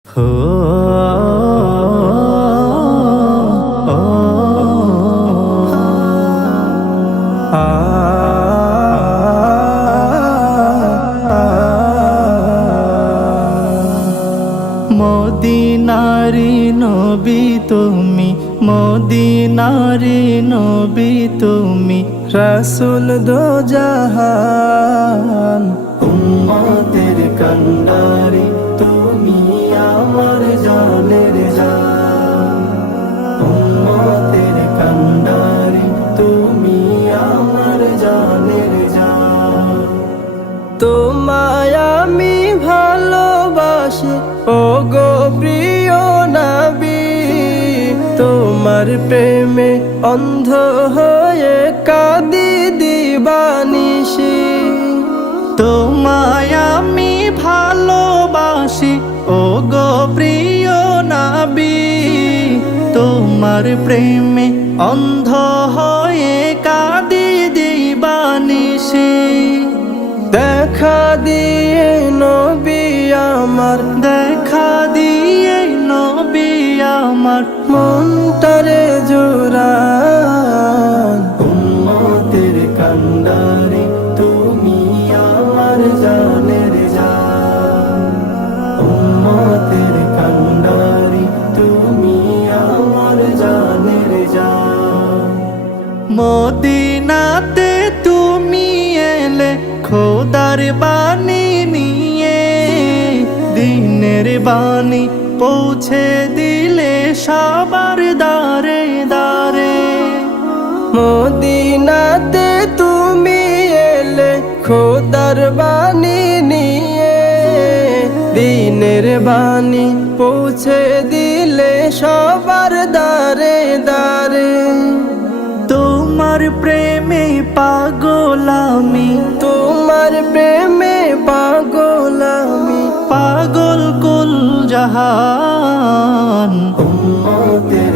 মদিনারি নবী তুমি, মদিনারি নবী তুমি, রাসূল দো জাহান। উম্মতের কান্ডারি তুমি, আমার জানের জান। উম্মতের কান্ডারি তুমি, আমার জানের জান। তোমায় আমি ভালোবাসি ওগো প্রিয় নবী, তোমার প্রেমে অন্ধ হয়ে কাঁদি দিবানিশি। তোমায় আমি ভালোবাসি ওগো প্রিয় নবী, তোমার প্রেমে অন্ধ হয়ে কাঁদি দিবানিশি। দেখা দিয়ে নবী আমার, দেখা দিয়ে নবী আমার, মনটারে জোড়ান। উম্মতের কান্ডারি তুমি, আমার জানের জান। উম্মতের কান্ডারি তুমি, আমার জানের জান। মদিনাতে তুমি এলে খোদার বাণী নিয়ে, দিনের বাণী পৌঁছে দিলে সবার দারে দারে। মদিনাতে তুমি এলে খোদার বাণী নিয়ে, দিনের বাণী পৌঁছে দিলে সবার দারে দারে। তোমার প্রেমে পাগল আমি, তোমার প্রেমে পাগল আমি, পাগল কুল জাহান। উম্মতের